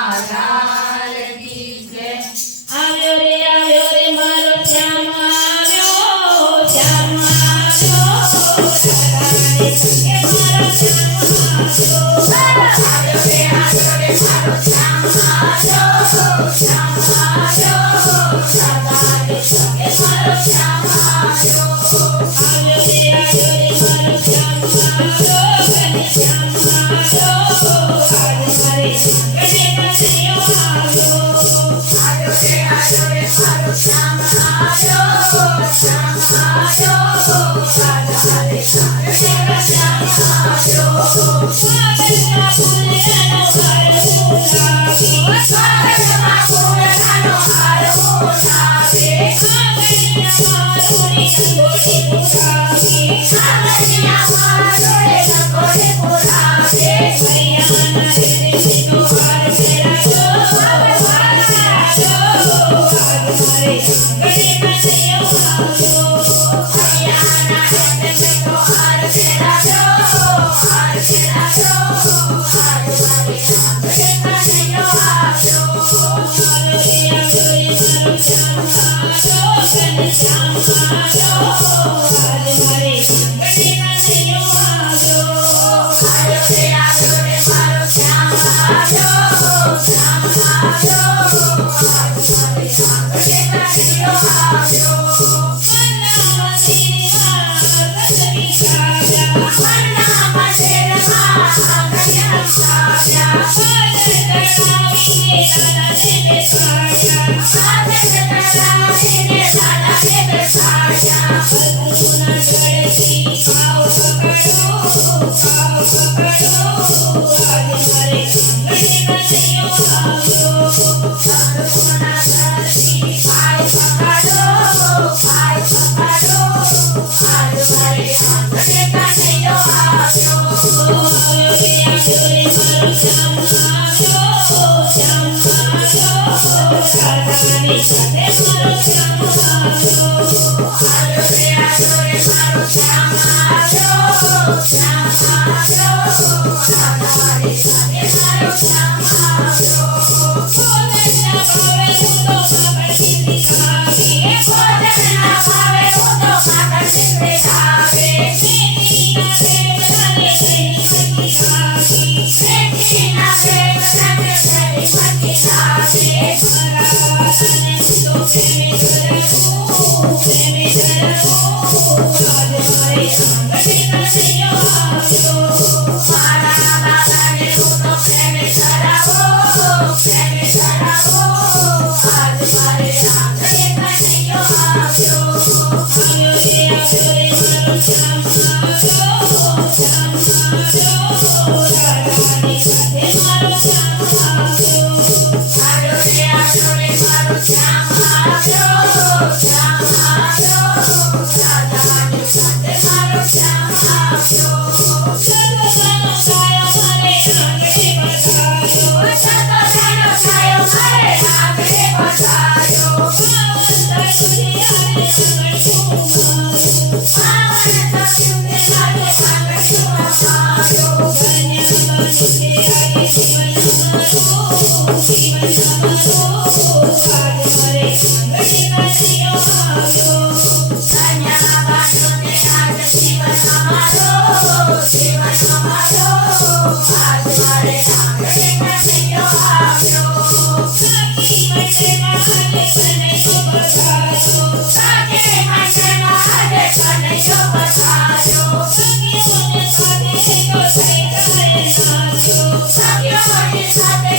લાલ કી જય. આવ્યો રે મારો શ્યામ આવ્યો, શ્યામ આવ્યો, રાધાને સંગે મારો શ્યામ આવ્યો. આવ્યો રે મારો શ્યામ આવ્યો, શ્યામ આવ્યો, રાધાને સંગે મારો શ્યામ આવ્યો. આવ્યો રે મારો શ્યામ આવ્યો, ઘનશ્યામ આવ્યો, આજ મારે આંગણે કનૈયો આવ્યો. આવ્યો રે મારો શ્યામ આવ્યો, શ્યામ આવ્યો, રાધાને સંગે શ્યામ આવ્યો. સ્વાગતમાં ફૂલડાનો હાર લાગ્યો, સ્વાગતમાં ફૂલડાનો હાર લાગે. આંગણિયામાં રોડી રંગોળી પુરાવી, આંગણિયામાં રોડે રંગોળી પુરાવે. હૈયાના રેશમનો હાર પહેરાવ્યો, હાર પહેરાવ્યો, આજ મારે આંગણે કનૈયો આવ્યો. હૈયાના રેશમનો હાર પહેરાવ્યો, હાર પહેરાવ્યો, આજ મારે આંગણે કનૈયો આવ્યો. આવ્યો રે મારો શ્યામ આવ્યો, ઘનશ્યામ આવ્યો, આજ મારે આંગણે કનૈયો આવ્યો. આવ્યો રે મારો શ્યામ આવ્યો, શ્યામ આવ્યો, આજ મારે આંગણે કનૈયો આવ્યો. મનના મંદિરમાં ગગડી સાજા, મનના મંદિરમાં આંગણિયા સાજા. આદર કરાવીને દાદાને બેસાડ્યા, આદર કરાવીને દાદાને બેસાડ્યા. અધૂના જળથી ભાવ પકડો, ભાવ પકડો, આજ મારે આંગણે કનૈયો આવ્યો. સાધુના ઘરથી ભાઈ પકડો, ભાઈ પકડો, આજ મારે આંગણે કનૈયો આવ્યો. આવ્યો રે મારો શ્યામ આવ્યો, શ્યામ આવ્યો, રાધાની સાથે મારો શ્યામ આવ્યો. આવ્યો રે મારો શ્યામ આવ્યો, શ્યામ આવ્યો, રાધાની સાથે મારો શ્યામ આવ્યો. ભોજનના ભાવે હું તો કાકડ ચીંધી ખાવી, ભોજનના ભાવે હું તો કાકડ ચીંધી ખાવી. મેથીના થેપલાને દહીં મરચી ખાવી, મેથીના થેપલાને દહીં મરચી ખાવી. મારા વાલાને હું તો પ્રેમે ધરવું, પ્રેમે ધરવું, આજ મારે આંગણે કનૈયો આવ્યો. મારા બાબાને હું તો પ્રેમે ધરાવો, પ્રેમે ધરાવો, આજ મારે આંગણે કનૈયો આવ્યો. આવ્યો રે મારો શ્યામ આવ્યો, શ્યામ આવ્યો, રાધાની સાથે મારો શ્યામ આવ્યો. આવ્યો રે મારો શ્યામ આવ્યો, શ્યામ આવ્યો, રાધાની સાથે મારો શ્યામ આવ્યો. સતોજાનો સાયો મારે આંગણે પધાર્યો, સતોજાનો સાયો મારે આંગણે પધાર્યો. પાવન થયું ત્યારે આંગણ સુમાર્યું, પાવન થયું તે આજે આંગણ સુમાર્યો. ધન્ય બન્યું તે આજે જીવન અમારું, જીવન અમારું, આજ મારે આંગણે કનૈયો આવ્યો. ધન્ય બન્યું તે આજ જીવન અમારો, જીવન અમારો, આજ મારે આંગણે કનૈયો આવ્યો. સાકી મંડળમાં આજે કનૈયો પધાર્યો, સાકે મંડળમાં આજે કનૈયો પધાર્યો. સખીઓને સાથે તો થઈ જાય નાચ્યો, સખીઓની સાથે